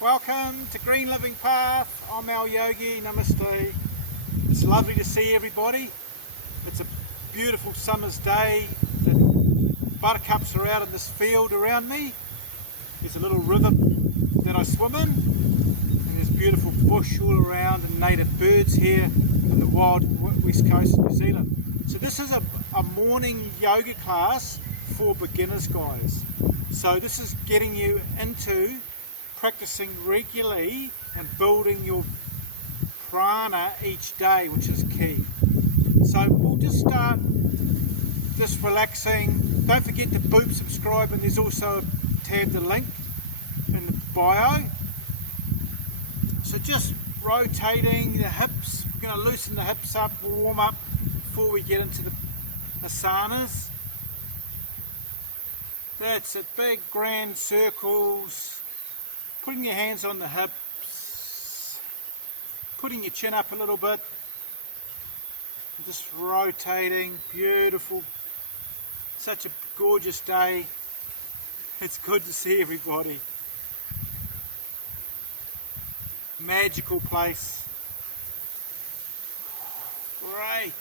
Welcome to Green Living Path. I'm Alyogi. Namaste. It's lovely to see everybody. It's a beautiful summer's day. The buttercups are out in this field around me. There's a little river that I swim in, and there's beautiful bush all around and native birds here in the wild west coast of New Zealand. So this is a morning yoga class for beginners, guys. So this is getting you into practicing regularly and building your prana each day, which is key. So we'll just start just relaxing. Don't forget to boop subscribe, and there's also a tab, the link in the bio. So just rotating the hips. We're going to loosen the hips up, warm up before we get into the asanas. That's it, big grand circles. Putting your hands on the hips, putting your chin up a little bit, and just rotating. Beautiful. Such a gorgeous day. It's good to see everybody. Magical place. Great.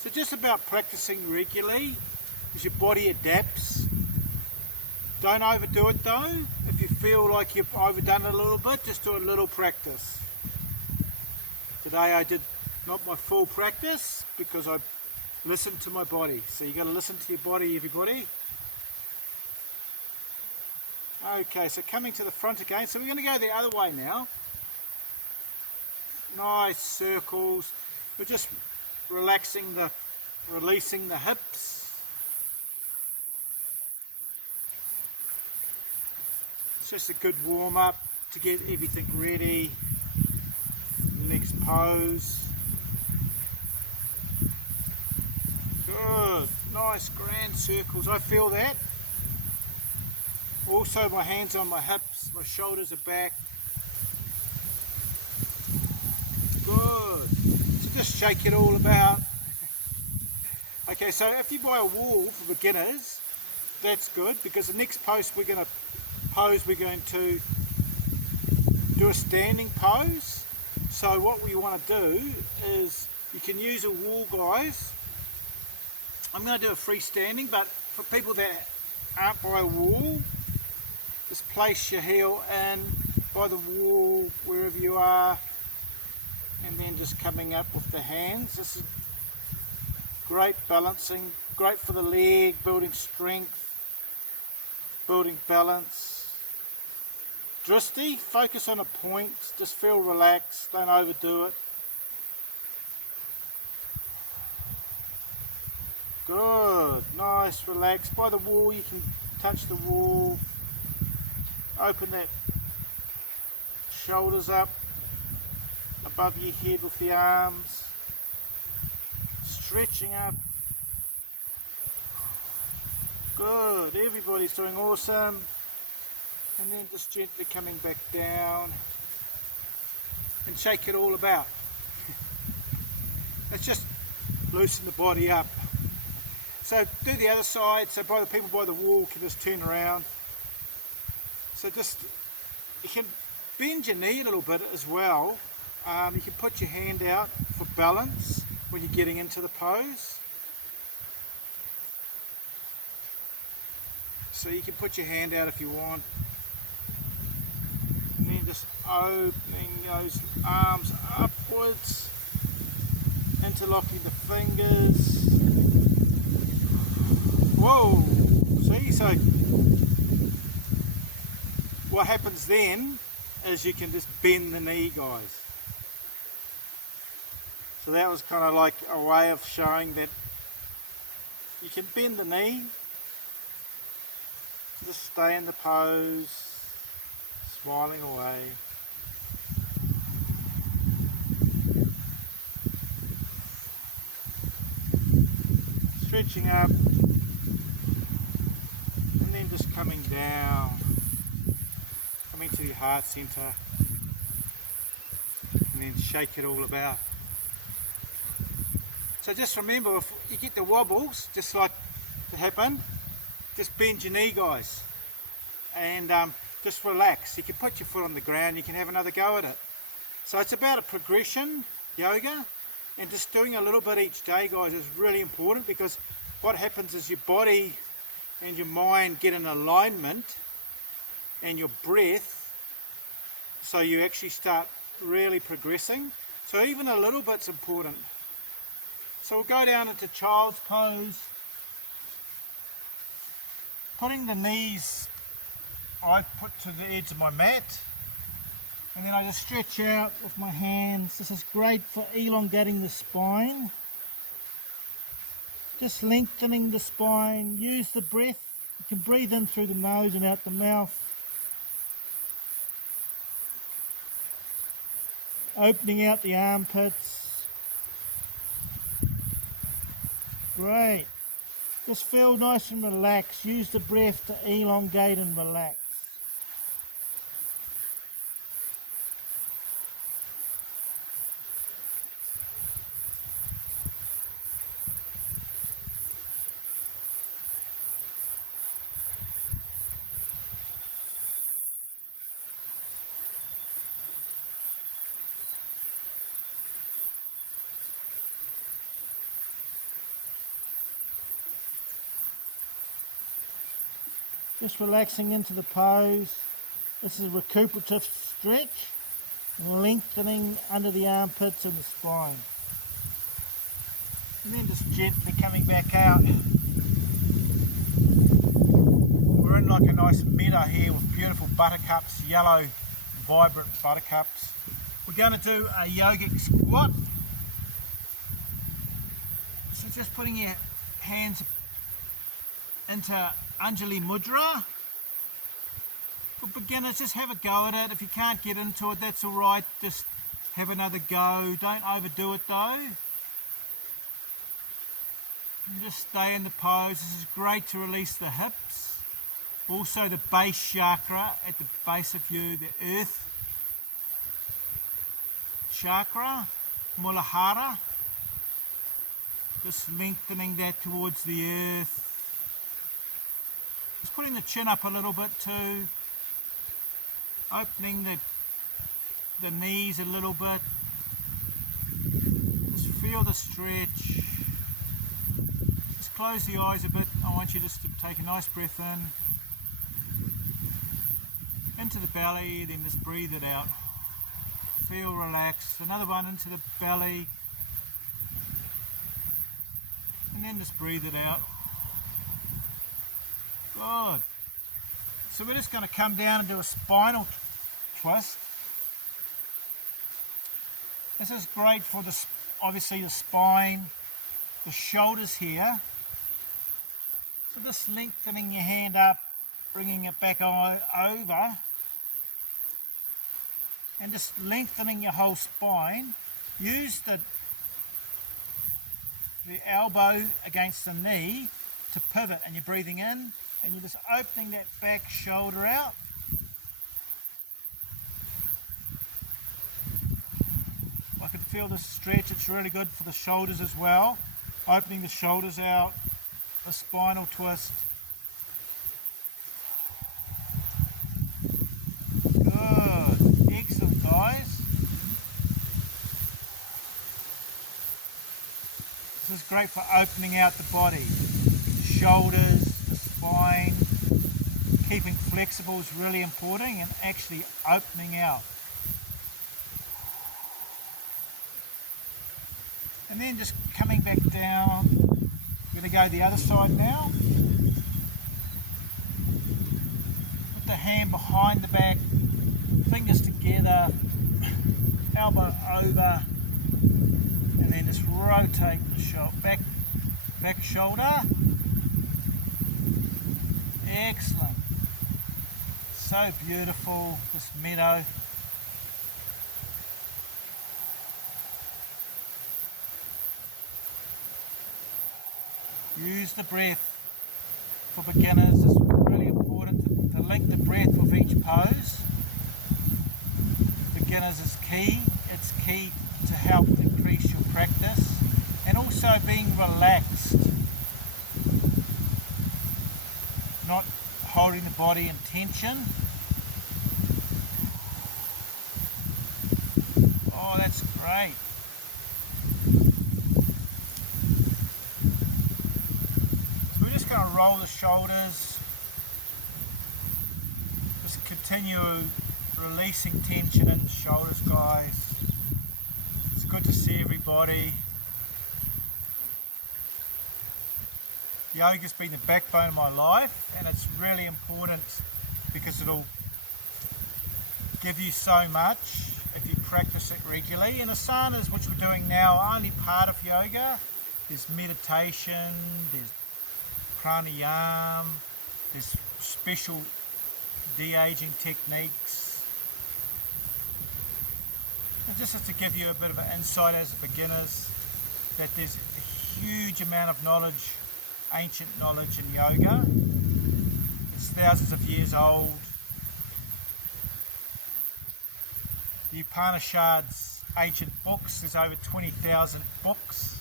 So just about practicing regularly as your body adapts. Don't overdo it though. If you feel like you've overdone it a little bit, just do a little practice. Today I did not my full practice because I listened to my body. So you got to listen to your body, everybody. Okay, so coming to the front again. So we're going to go the other way now. Nice circles. We're just releasing the hips. Just a good warm up to get everything ready. Next pose. Good, nice grand circles. I feel that. Also my hands on my hips, my shoulders are back. Good. So just shake it all about. Okay, so if you buy a wall for beginners, that's good, because the next pose we're going to do a standing pose. So what we want to do is, you can use a wall, guys. I'm going to do a freestanding, but for people that aren't by a wall, just place your heel in by the wall wherever you are, and then just coming up with the hands. This is great balancing, great for the leg, building strength, building balance. Drishti, focus on a point, just feel relaxed, don't overdo it. Good, nice, relaxed. By the wall, you can touch the wall, open that shoulders up above your head with the arms, stretching up. Good, everybody's doing awesome. And then just gently coming back down and shake it all about. Let's just loosen the body up. So do the other side, so the people by the wall can just turn around. So just, you can bend your knee a little bit as well. You can put your hand out for balance when you're getting into the pose. So you can put your hand out if you want. And then just opening those arms upwards, interlocking the fingers. Whoa! See, so what happens then is you can just bend the knee, guys. So that was kind of like a way of showing that you can bend the knee, just stay in the pose, smiling away. Stretching up, and then just coming down, coming to your heart center, and then shake it all about. So just remember, if you get the wobbles, just like it happened, just bend your knee, guys. And just relax. You can put your foot on the ground, you can have another go at it. So it's about a progression, yoga, and just doing a little bit each day, guys, is really important, because what happens is your body and your mind get in alignment, and your breath, so you actually start really progressing. So even a little bit's important. So we'll go down into child's pose, putting the knees, I put to the edge of my mat, and then I just stretch out with my hands. This is great for elongating the spine, just lengthening the spine. Use the breath. You can breathe in through the nose and out the mouth, opening out the armpits. Great. Just feel nice and relaxed. Use the breath to elongate and relax. Just relaxing into the pose. This is a recuperative stretch, and lengthening under the armpits and the spine. And then just gently coming back out. We're in like a nice meadow here with beautiful buttercups, yellow, vibrant buttercups. We're going to do a yogic squat. So just putting your hands into Anjali Mudra. For beginners, just have a go at it. If you can't get into it, that's alright. Just have another go. Don't overdo it though. And just stay in the pose. This is great to release the hips. Also the base chakra at the base of you, the earth chakra, Muladhara. Just lengthening that towards the earth. Just putting the chin up a little bit too, opening the knees a little bit. Just feel the stretch. Just close the eyes a bit. I want you just to take a nice breath in, into the belly, then just breathe it out. Feel relaxed. Another one into the belly, and then just breathe it out. Good. So we're just going to come down and do a spinal twist. This is great for obviously the spine, the shoulders here. So just lengthening your hand up, bringing it back over, and just lengthening your whole spine. Use the elbow against the knee to pivot, and you're breathing in, and you're just opening that back shoulder out. I can feel the stretch. It's really good for the shoulders as well. Opening the shoulders out, a spinal twist. Good. Excellent, guys. This is great for opening out the body. Shoulders, the spine. Keeping flexible is really important, and actually opening out. And then just coming back down. We're going to go the other side now. Put the hand behind the back, fingers together, elbow over, and then just rotate the back shoulder. Excellent. So beautiful, this meadow. Use the breath. For beginners, it's really important to link the breath with each pose. Beginners is key. It's key to help increase your practice, and also being relaxed, not holding the body in tension. Great. So we're just going to roll the shoulders. Just continue releasing tension in the shoulders, guys. It's good to see everybody. Yoga's been the backbone of my life, and it's really important because it'll give you so much if you practice it regularly. And asanas, which we're doing now, are only part of yoga. There's meditation, there's pranayama, there's special de-aging techniques. And just to give you a bit of an insight as beginners, that there's a huge amount of knowledge, ancient knowledge in yoga. It's thousands of years old. The Upanishads, ancient books, there's over 20,000 books.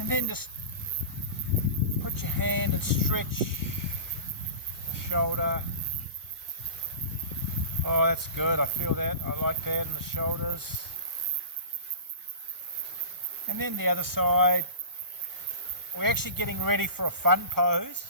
And then just put your hand and stretch the shoulder. Oh, that's good. I feel that. I like that in the shoulders. And then the other side. We're actually getting ready for a fun pose.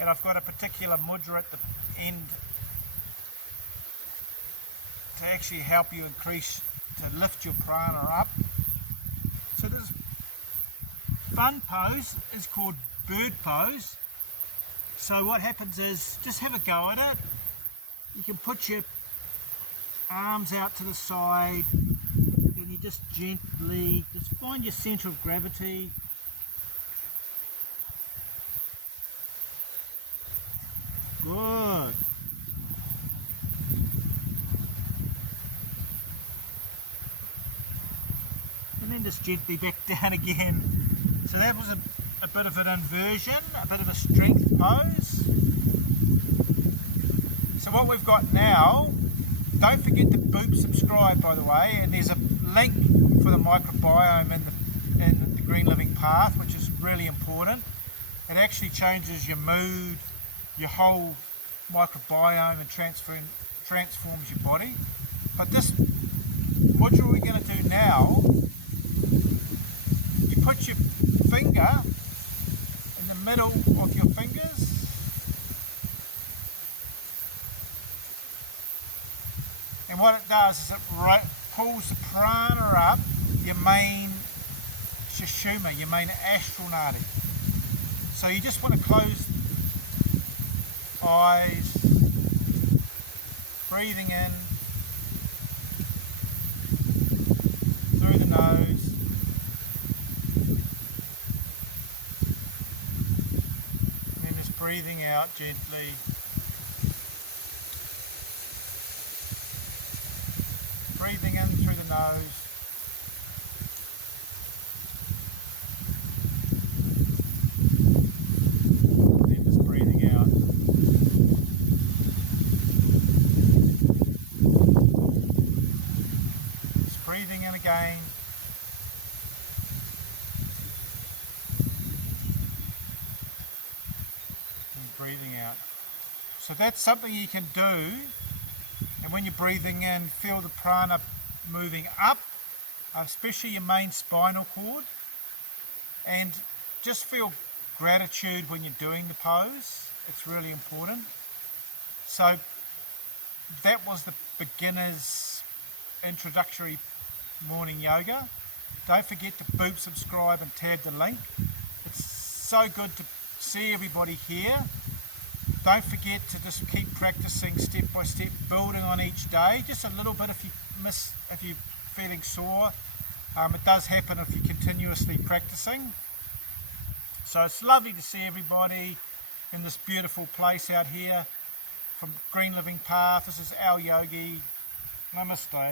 And I've got a particular mudra at the end to actually help you to lift your prana up. So this fun pose is called bird pose. So what happens is, just have a go at it. You can put your arms out to the side, and you just gently, just find your centre of gravity. Good. And then just gently back down again. So that was a bit of an inversion, a bit of a strength pose. So what we've got now, don't forget to boop subscribe, by the way, and there's a link for the microbiome in the Green Living Path, which is really important. It actually changes your mood, your whole microbiome, and transforms your body. But this, what we're going to do now, you put your finger in the middle of your fingers, and what it does is it pulls the prana up, your main sushumna, your main astral nadi. So you just want to close eyes, breathing in through the nose, and then just breathing out gently. Breathing in through the nose. Breathing in again. And breathing out. So that's something you can do. And when you're breathing in, feel the prana moving up, especially your main spinal cord. And just feel gratitude when you're doing the pose. It's really important. So that was the beginner's introductory morning yoga. Don't forget to boop subscribe and tab the link. It's so good to see everybody here. Don't forget to just keep practicing step by step, building on each day. Just a little bit if you're feeling sore. It does happen if you're continuously practicing. So it's lovely to see everybody in this beautiful place out here from Green Living Path. This is Alyogi. Namaste.